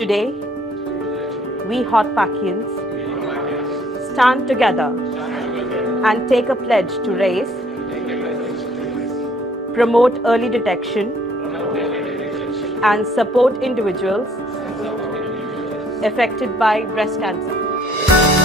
Today, we Hotpackians stand together and take a pledge to raise, promote early detection, and support individuals affected by breast cancer.